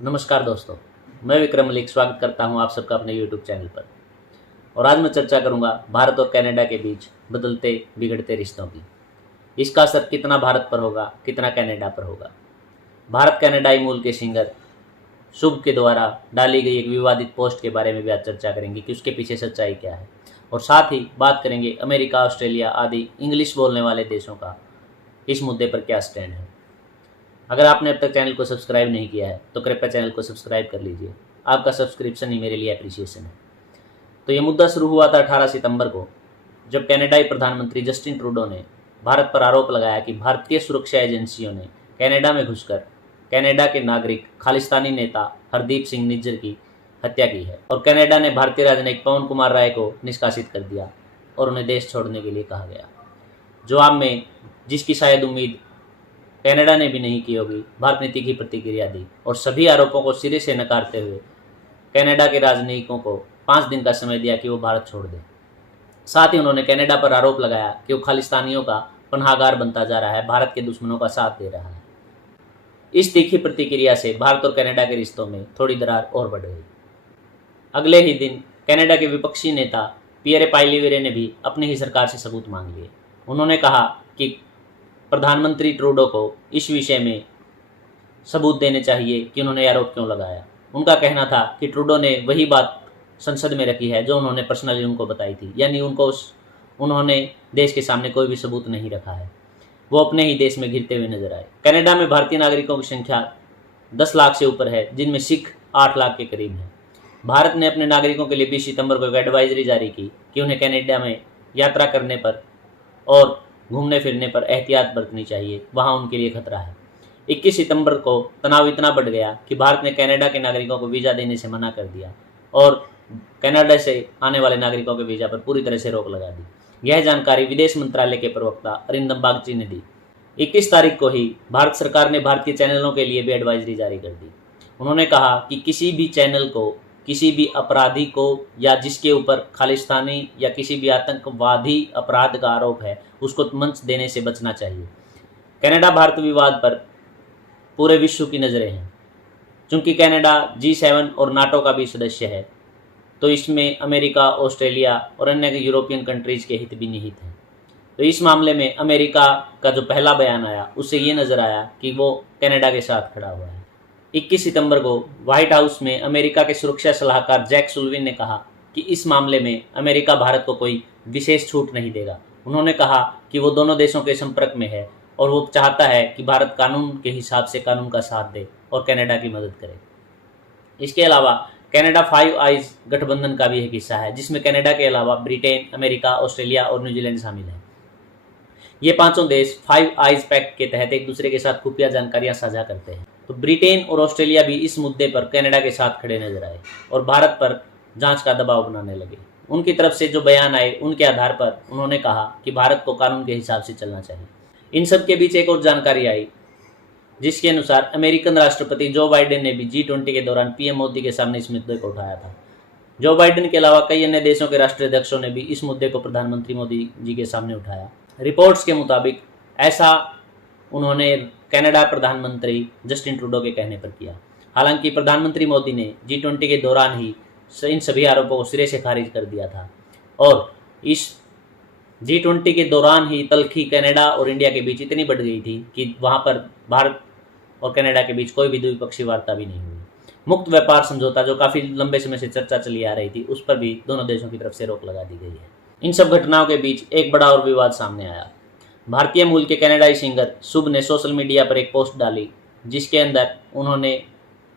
नमस्कार दोस्तों, मैं विक्रम मलिक स्वागत करता हूं आप सबका अपने YouTube चैनल पर। और आज मैं चर्चा करूंगा भारत और कनाडा के बीच बदलते बिगड़ते रिश्तों की। इसका असर कितना भारत पर होगा, कितना कनाडा पर होगा। भारत कनाडाई मूल के सिंगर शुभ के द्वारा डाली गई एक विवादित पोस्ट के बारे में भी आज चर्चा करेंगे कि उसके पीछे सच्चाई क्या है। और साथ ही बात करेंगे अमेरिका, ऑस्ट्रेलिया आदि इंग्लिश बोलने वाले देशों का इस मुद्दे पर क्या स्टैंड है। अगर आपने अब तक चैनल को सब्सक्राइब नहीं किया है तो कृपया चैनल को सब्सक्राइब कर लीजिए। आपका सब्सक्रिप्शन ही मेरे लिए अप्रिसिएशन है। तो ये मुद्दा शुरू हुआ था 18 सितंबर को, जब कनाडाई प्रधानमंत्री जस्टिन ट्रूडो ने भारत पर आरोप लगाया कि भारतीय सुरक्षा एजेंसियों ने कनाडा में घुसकर कनाडा के नागरिक खालिस्तानी नेता हरदीप सिंह निज्जर की हत्या की है। और कनाडा ने भारतीय राजनयिक पवन कुमार राय को निष्कासित कर दिया और उन्हें देश छोड़ने के लिए कहा गया। जवाब में जिसकी शायद उम्मीद कनाडा ने भी नहीं की होगी, भारत ने तीखी प्रतिक्रिया दी और सभी आरोपों को सिरे से नकारते हुए कनाडा के राजनयिकों को 5 दिन का समय दिया कि वो भारत छोड़ दें। साथ ही उन्होंने कनाडा पर आरोप लगाया कि वो खालिस्तानियों का पनाहगार बनता जा रहा है, भारत के दुश्मनों का साथ दे रहा है। इस तीखी प्रतिक्रिया से भारत और कनाडा के रिश्तों में थोड़ी दरार और बढ़ गई। अगले ही दिन कनाडा के विपक्षी नेता पियरे पाइलीवेरे ने भी अपनी ही सरकार से सबूत मांग लिए। उन्होंने कहा कि प्रधानमंत्री ट्रूडो को इस विषय में सबूत देने चाहिए कि उन्होंने आरोप क्यों लगाया। उनका कहना था कि ट्रूडो ने वही बात संसद में रखी है जो उन्होंने पर्सनली उनको बताई थी, यानी उन्होंने देश के सामने कोई भी सबूत नहीं रखा है। वो अपने ही देश में घिरते हुए नजर आए। कनाडा में भारतीय नागरिकों की संख्या 10 लाख से ऊपर है, जिनमें सिख 8 लाख के करीब है। भारत ने अपने नागरिकों के लिए 20 सितंबर को एक एडवाइजरी जारी की कि उन्हें कनाडा में यात्रा करने पर और घूमने फिरने पर एहतियात बरतनी चाहिए, वहां उनके लिए खतरा है। 21 सितंबर को तनाव इतना बढ़ गया कि भारत ने कनाडा के नागरिकों को वीज़ा देने से मना कर दिया और कनाडा से आने वाले नागरिकों के वीज़ा पर पूरी तरह से रोक लगा दी। यह जानकारी विदेश मंत्रालय के प्रवक्ता अरिंदम बागची ने दी। 21 तारीख को ही भारत सरकार ने भारतीय चैनलों के लिए भी एडवाइजरी जारी कर दी। उन्होंने कहा कि किसी भी चैनल को, किसी भी अपराधी को या जिसके ऊपर खालिस्तानी या किसी भी आतंकवादी अपराध का आरोप है, उसको मंच देने से बचना चाहिए। कनाडा भारत विवाद पर पूरे विश्व की नज़रें हैं। चूंकि कनाडा G7 और नाटो का भी सदस्य है, तो इसमें अमेरिका, ऑस्ट्रेलिया और अन्य यूरोपियन कंट्रीज़ के हित भी निहित हैं। तो इस मामले में अमेरिका का जो पहला बयान आया, उससे ये नज़र आया कि वो कनाडा के साथ खड़ा हुआ है। 21 सितंबर को व्हाइट हाउस में अमेरिका के सुरक्षा सलाहकार जैक सुल्लिवन ने कहा कि इस मामले में अमेरिका भारत को कोई विशेष छूट नहीं देगा। उन्होंने कहा कि वो दोनों देशों के संपर्क में है और वो चाहता है कि भारत कानून के हिसाब से कानून का साथ दे और कनाडा की मदद करे। इसके अलावा कनाडा 5 आइज गठबंधन का भी एक हिस्सा है, जिसमें कनाडा के अलावा ब्रिटेन, अमेरिका, ऑस्ट्रेलिया और न्यूजीलैंड शामिल हैं। ये पांचों देश 5 आइज पैक्ट के तहत एक दूसरे के साथ खुफिया जानकारियां साझा करते हैं। तो ब्रिटेन और ऑस्ट्रेलिया भी इस मुद्दे पर कनाडा के साथ खड़े नजर आए और भारत पर जांच का दबाव बनाने लगे। उनकी तरफ से जो बयान आए, उनके आधार पर उन्होंने कहा कि भारत को कानून के हिसाब से चलना चाहिए। इन सब के बीच एक और जानकारी आई, जिसके अनुसार अमेरिकन राष्ट्रपति जो बाइडेन ने भी G20 के दौरान पीएम मोदी के सामने इस मुद्दे को उठाया था। जो बाइडेन के अलावा कई अन्य देशों के राष्ट्राध्यक्षों ने भी इस मुद्दे को प्रधानमंत्री मोदी जी के सामने उठाया। रिपोर्ट्स के मुताबिक ऐसा उन्होंने कनाडा प्रधानमंत्री जस्टिन ट्रूडो के कहने पर किया। हालांकि प्रधानमंत्री मोदी ने G20 के दौरान ही इन सभी आरोपों को सिरे से खारिज कर दिया था और इस G20 के दौरान ही तल्खी कनाडा और इंडिया के बीच इतनी बढ़ गई थी कि वहां पर भारत और कनाडा के बीच कोई भी द्विपक्षीय वार्ता भी नहीं हुई। मुक्त व्यापार समझौता, जो काफ़ी लंबे समय से चर्चा चली आ रही थी, उस पर भी दोनों देशों की तरफ से रोक लगा दी गई है। इन सब घटनाओं के बीच एक बड़ा और विवाद सामने आया। भारतीय मूल के कनाडाई सिंगर शुभ ने सोशल मीडिया पर एक पोस्ट डाली, जिसके अंदर उन्होंने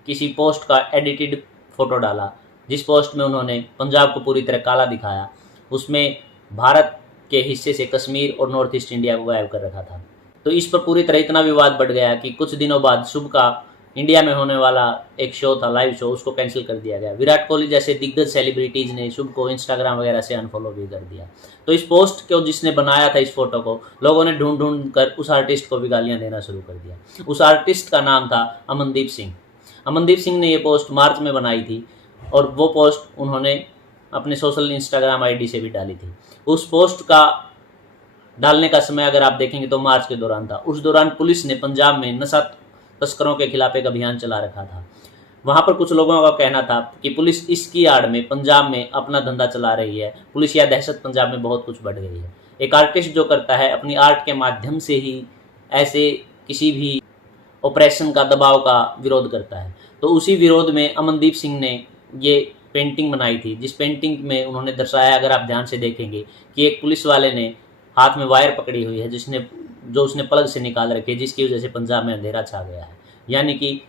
किसी पोस्ट का एडिटेड फोटो डाला, जिस पोस्ट में उन्होंने पंजाब को पूरी तरह काला दिखाया। उसमें भारत के हिस्से से कश्मीर और नॉर्थ ईस्ट इंडिया को गायब कर रखा था। तो इस पर पूरी तरह इतना विवाद बढ़ गया कि कुछ दिनों बाद शुभ का इंडिया में होने वाला एक शो था, लाइव शो, उसको कैंसिल कर दिया गया। विराट कोहली जैसे दिग्गज सेलिब्रिटीज़ ने शुभ को इंस्टाग्राम वगैरह से अनफॉलो भी कर दिया। तो इस पोस्ट को जिसने बनाया था, इस फोटो को, लोगों ने ढूंढ ढूंढ कर उस आर्टिस्ट को भी गालियां देना शुरू कर दिया। उस आर्टिस्ट का नाम था अमनदीप सिंह। अमनदीप सिंह ने ये पोस्ट मार्च में बनाई थी और वो पोस्ट उन्होंने अपने सोशल इंस्टाग्राम ID से भी डाली थी। उस पोस्ट का डालने का समय अगर आप देखेंगे तो मार्च के दौरान था। उस दौरान पुलिस ने पंजाब में नशा तस्करों के खिलाफ एक अभियान चला रखा था। वहाँ पर कुछ लोगों का कहना था कि पुलिस इसकी आड़ में पंजाब में अपना धंधा चला रही है, पुलिस या दहशत पंजाब में बहुत कुछ बढ़ गई है। एक आर्टिस्ट जो करता है अपनी आर्ट के माध्यम से ही ऐसे किसी भी ऑपरेशन का, दबाव का विरोध करता है। तो उसी विरोध में अमनदीप सिंह ने ये पेंटिंग बनाई थी, जिस पेंटिंग में उन्होंने दर्शाया, अगर आप ध्यान से देखेंगे, कि एक पुलिस वाले ने हाथ में वायर पकड़ी हुई है जो उसने प्लग से निकाल रखी है, जिसकी वजह से पंजाब में अंधेरा छा गया है। यानी कि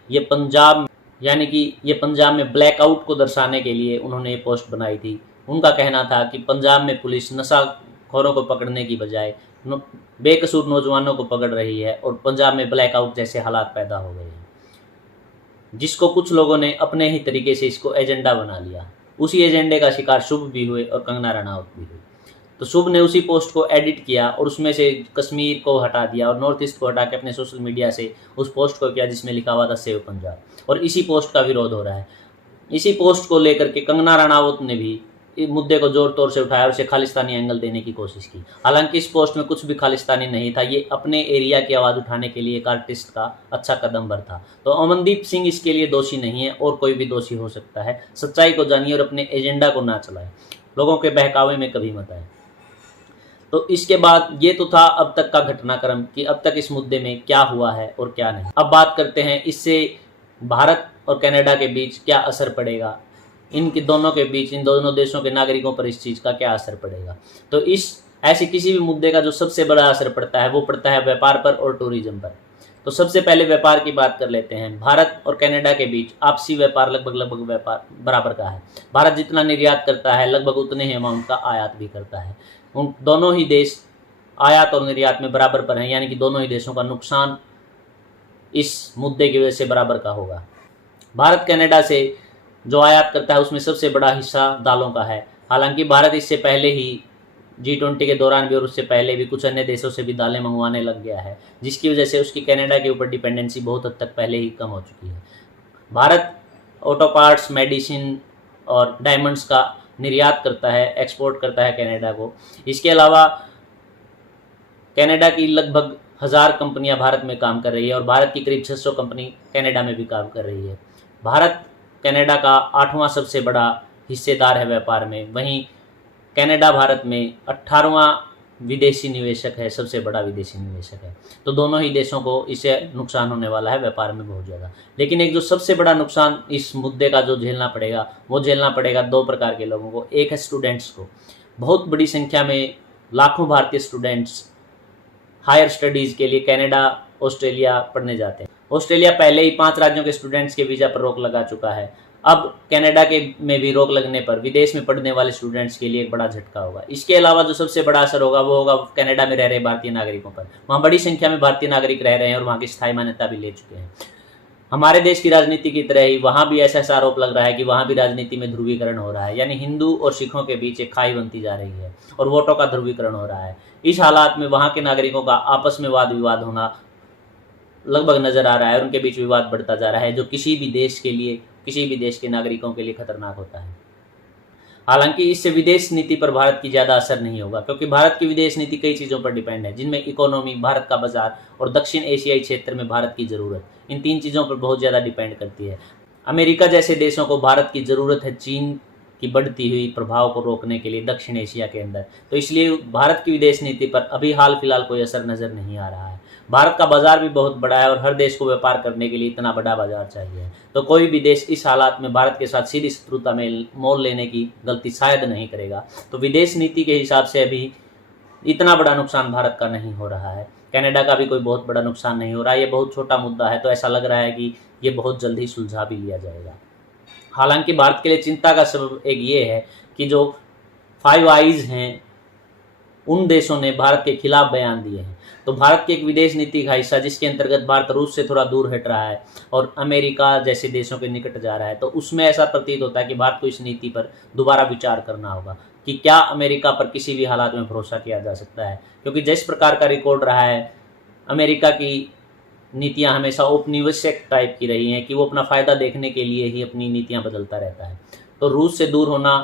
ये पंजाब में ब्लैकआउट को दर्शाने के लिए उन्होंने ये पोस्ट बनाई थी। उनका कहना था कि पंजाब में पुलिस नशाखोरों को पकड़ने की बजाय बेकसूर नौजवानों को पकड़ रही है और पंजाब में ब्लैकआउट जैसे हालात पैदा हो गए हैं, जिसको कुछ लोगों ने अपने ही तरीके से इसको एजेंडा बना लिया। उसी एजेंडे का शिकार शुभ भी हुए और कंगना रनावत भी हुई। तो शुभ ने उसी पोस्ट को एडिट किया और उसमें से कश्मीर को हटा दिया और नॉर्थ ईस्ट को हटा के अपने सोशल मीडिया से उस पोस्ट को किया जिसमें लिखा हुआ था सेव पंजाब, और इसी पोस्ट का विरोध हो रहा है। इसी पोस्ट को लेकर के कंगना रनावत ने भी इस मुद्दे को जोर तौर से उठाया और उसे खालिस्तानी एंगल देने की कोशिश की। हालांकि इस पोस्ट में कुछ भी खालिस्तानी नहीं था, ये अपने एरिया की आवाज़ उठाने के लिए एक आर्टिस्ट का अच्छा कदम भर था। तो अमनदीप सिंह इसके लिए दोषी नहीं है और कोई भी दोषी हो सकता है। सच्चाई को जानिए और अपने एजेंडा को ना चलाए, लोगों के बहकावे में कभी मत आए। तो इसके बाद ये तो था अब तक का घटनाक्रम कि अब तक इस मुद्दे में क्या हुआ है और क्या नहीं। अब बात करते हैं इससे भारत और कनाडा के बीच क्या असर पड़ेगा, इनके दोनों के बीच, इन दोनों देशों के नागरिकों पर इस चीज़ का क्या असर पड़ेगा। तो इस ऐसे किसी भी मुद्दे का जो सबसे बड़ा असर पड़ता है वो पड़ता है व्यापार पर और टूरिज्म पर। तो सबसे पहले व्यापार की बात कर लेते हैं। भारत और कनाडा के बीच आपसी व्यापार लगभग व्यापार बराबर का है। भारत जितना निर्यात करता है लगभग उतने ही अमाउंट का आयात भी करता है। उन दोनों ही देश आयात और निर्यात में बराबर पर हैं, यानी कि दोनों ही देशों का नुकसान इस मुद्दे की वजह से बराबर का होगा। भारत कनाडा से जो आयात करता है उसमें सबसे बड़ा हिस्सा दालों का है। हालांकि भारत इससे पहले ही G20 के दौरान भी और उससे पहले भी कुछ अन्य देशों से भी दालें मंगवाने लग गया है, जिसकी वजह से उसकी कनाडा के ऊपर डिपेंडेंसी बहुत हद तक पहले ही कम हो चुकी है। भारत ऑटो पार्ट्स, मेडिसिन और डायमंड्स का निर्यात करता है, एक्सपोर्ट करता है कनाडा को। इसके अलावा कनाडा की लगभग 1000 कंपनियां भारत में काम कर रही है और भारत की करीब 600 कंपनी कनाडा में भी काम कर रही है। भारत कनाडा का 8वां सबसे बड़ा हिस्सेदार है व्यापार में। वहीं कनाडा भारत में 18वां विदेशी निवेशक है, सबसे बड़ा विदेशी निवेशक है। तो दोनों ही देशों को इससे नुकसान होने वाला है व्यापार में बहुत ज़्यादा। लेकिन एक जो सबसे बड़ा नुकसान इस मुद्दे का जो झेलना पड़ेगा वो झेलना पड़ेगा 2 प्रकार के लोगों को। एक है स्टूडेंट्स को। बहुत बड़ी संख्या में लाखों भारतीय स्टूडेंट्स हायर स्टडीज़ के लिए कनाडा, ऑस्ट्रेलिया पढ़ने जाते हैं। ऑस्ट्रेलिया पहले ही 5 राज्यों के स्टूडेंट्स के वीज़ा पर रोक लगा चुका है। अब कनाडा के में भी रोक लगने पर विदेश में पढ़ने वाले स्टूडेंट्स के लिए एक बड़ा झटका होगा। इसके अलावा जो सबसे बड़ा असर होगा वो होगा कनाडा में रह रहे भारतीय नागरिकों पर। वहाँ बड़ी संख्या में भारतीय नागरिक रह रहे हैं और वहाँ की स्थायी मान्यता भी ले चुके हैं। हमारे देश की राजनीति की तरह ही वहाँ भी ऐसा आरोप लग रहा है कि वहाँ भी राजनीति में ध्रुवीकरण हो रहा है, यानी हिंदू और सिखों के बीच एक खाई बनती जा रही है और वोटों का ध्रुवीकरण हो रहा है। इस हालात में वहाँ के नागरिकों का आपस में वाद विवाद होना लगभग नजर आ रहा है और उनके बीच विवाद बढ़ता जा रहा है, जो किसी भी देश के लिए, किसी भी देश के नागरिकों के लिए खतरनाक होता है। हालांकि इससे विदेश नीति पर भारत की ज़्यादा असर नहीं होगा, क्योंकि भारत की विदेश नीति कई चीज़ों पर डिपेंड है, जिनमें इकोनॉमी, भारत का बाजार और दक्षिण एशियाई क्षेत्र में भारत की ज़रूरत, इन 3 चीज़ों पर बहुत ज़्यादा डिपेंड करती है। अमेरिका जैसे देशों को भारत की ज़रूरत है चीन की बढ़ती हुई प्रभाव को रोकने के लिए दक्षिण एशिया के अंदर। तो इसलिए भारत की विदेश नीति पर अभी हाल फिलहाल कोई असर नज़र नहीं आ रहा है। भारत का बाजार भी बहुत बड़ा है और हर देश को व्यापार करने के लिए इतना बड़ा बाजार चाहिए। तो कोई भी देश इस हालात में भारत के साथ सीधी शत्रुता में मोल लेने की गलती शायद नहीं करेगा। तो विदेश नीति के हिसाब से अभी इतना बड़ा नुकसान भारत का नहीं हो रहा है। कनाडा का भी कोई बहुत बड़ा नुकसान नहीं हो रहा है। ये बहुत छोटा मुद्दा है, तो ऐसा लग रहा है कि ये बहुत जल्द ही सुलझा भी लिया जाएगा। हालांकि भारत के लिए चिंता का सबब एक ये है कि जो 5 आइज हैं उन देशों ने भारत के खिलाफ बयान दिए हैं। तो भारत की एक विदेश नीति का हिस्सा, जिसके अंतर्गत भारत रूस से थोड़ा दूर हट रहा है और अमेरिका जैसे देशों के निकट जा रहा है, तो उसमें ऐसा प्रतीत होता है कि भारत को इस नीति पर दोबारा विचार करना होगा कि क्या अमेरिका पर किसी भी हालात में भरोसा किया जा सकता है। क्योंकि जिस प्रकार का रिकॉर्ड रहा है, अमेरिका की नीतियां हमेशा औपनिवेशिक टाइप की रही हैं कि वो अपना फ़ायदा देखने के लिए ही अपनी नीतियां बदलता रहता है। तो रूस से दूर होना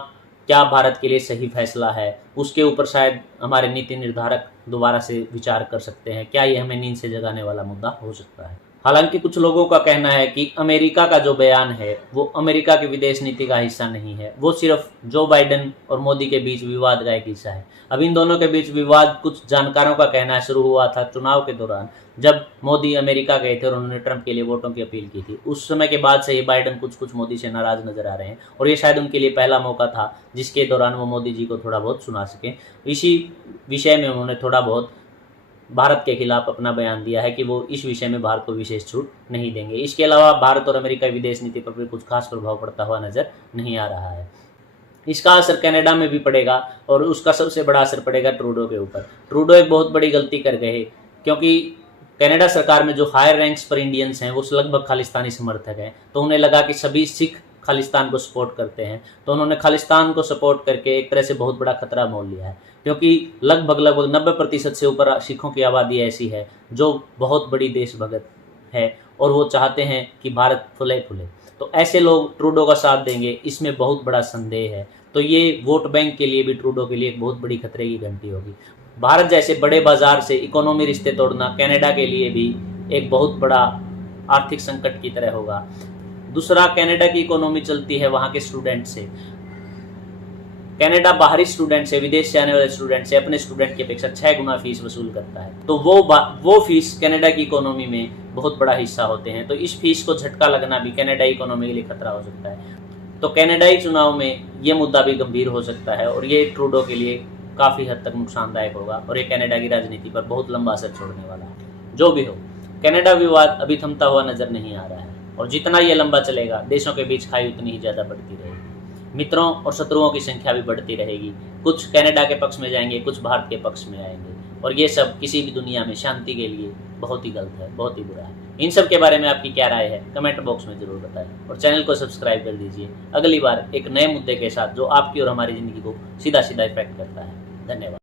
क्या भारत के लिए सही फैसला है, उसके ऊपर शायद हमारे नीति निर्धारक दोबारा से विचार कर सकते हैं। क्या ये हमें नींद से जगाने वाला मुद्दा हो सकता है। हालांकि कुछ लोगों का कहना है कि अमेरिका का जो बयान है वो अमेरिका की विदेश नीति का हिस्सा नहीं है, वो सिर्फ जो बाइडेन और मोदी के बीच विवाद का एक हिस्सा है। अब इन दोनों के बीच विवाद कुछ जानकारों का कहना है शुरू हुआ था चुनाव के दौरान, जब मोदी अमेरिका गए थे और उन्होंने ट्रंप के लिए वोटों की अपील की थी। उस समय के बाद से ही बाइडेन कुछ मोदी से नाराज नजर आ रहे हैं और ये शायद उनके लिए पहला मौका था जिसके दौरान वो मोदी जी को थोड़ा बहुत सुना सकें। इसी विषय में उन्होंने थोड़ा बहुत भारत के खिलाफ अपना बयान दिया है कि वो इस विषय में भारत को विशेष छूट नहीं देंगे। इसके अलावा भारत और अमेरिका की विदेश नीति पर भी कुछ खास प्रभाव पड़ता हुआ नजर नहीं आ रहा है। इसका असर कनाडा में भी पड़ेगा और उसका सबसे बड़ा असर पड़ेगा ट्रूडो के ऊपर। ट्रूडो एक बहुत बड़ी गलती कर गए, क्योंकि कनाडा सरकार में जो हायर रैंक्स पर इंडियंस हैं वो लगभग खालिस्तानी समर्थक हैं, तो उन्हें लगा कि सभी सिख खालिस्तान को सपोर्ट करते हैं, तो उन्होंने खालिस्तान को सपोर्ट करके एक तरह से बहुत बड़ा खतरा मोल लिया है। क्योंकि लगभग 90% से ऊपर सिखों की आबादी ऐसी है जो बहुत बड़ी देशभक्त है और वो चाहते हैं कि भारत फुले फुले, तो ऐसे लोग ट्रूडो का साथ देंगे, इसमें बहुत बड़ा संदेह है। तो ये वोट बैंक के लिए भी ट्रूडो के लिए एक बहुत बड़ी खतरे की घंटी होगी। भारत जैसे बड़े बाजार से इकोनॉमी रिश्ते तोड़ना कनाडा के लिए भी एक बहुत बड़ा आर्थिक संकट की तरह होगा। दूसरा, कनाडा की इकोनॉमी चलती है वहाँ के स्टूडेंट से। कनाडा बाहरी स्टूडेंट से, विदेश से आने वाले स्टूडेंट से अपने स्टूडेंट की अपेक्षा 6 गुना फीस वसूल करता है, तो वो फीस कनाडा की इकोनॉमी में बहुत बड़ा हिस्सा होते हैं। तो इस फीस को झटका लगना भी कनाडाई इकोनॉमी के लिए खतरा हो सकता है। तो कनाडाई चुनाव में ये मुद्दा भी गंभीर हो सकता है और ये ट्रूडो के लिए काफ़ी हद तक नुकसानदायक होगा और ये कनाडा की राजनीति पर बहुत लंबा असर छोड़ने वाला है। जो भी हो, कनाडा विवाद अभी थमता हुआ नजर नहीं आ रहा है और जितना ये लंबा चलेगा देशों के बीच खाई उतनी ही ज़्यादा बढ़ती रहेगी। मित्रों और शत्रुओं की संख्या भी बढ़ती रहेगी। कुछ कनाडा के पक्ष में जाएंगे, कुछ भारत के पक्ष में आएंगे और ये सब किसी भी दुनिया में शांति के लिए बहुत ही गलत है, बहुत ही बुरा है। इन सब के बारे में आपकी क्या राय है कमेंट बॉक्स में जरूर बताएं और चैनल को सब्सक्राइब कर दीजिए अगली बार एक नए मुद्दे के साथ जो आपकी और हमारी ज़िंदगी को सीधा सीधा इफेक्ट करता है। धन्यवाद।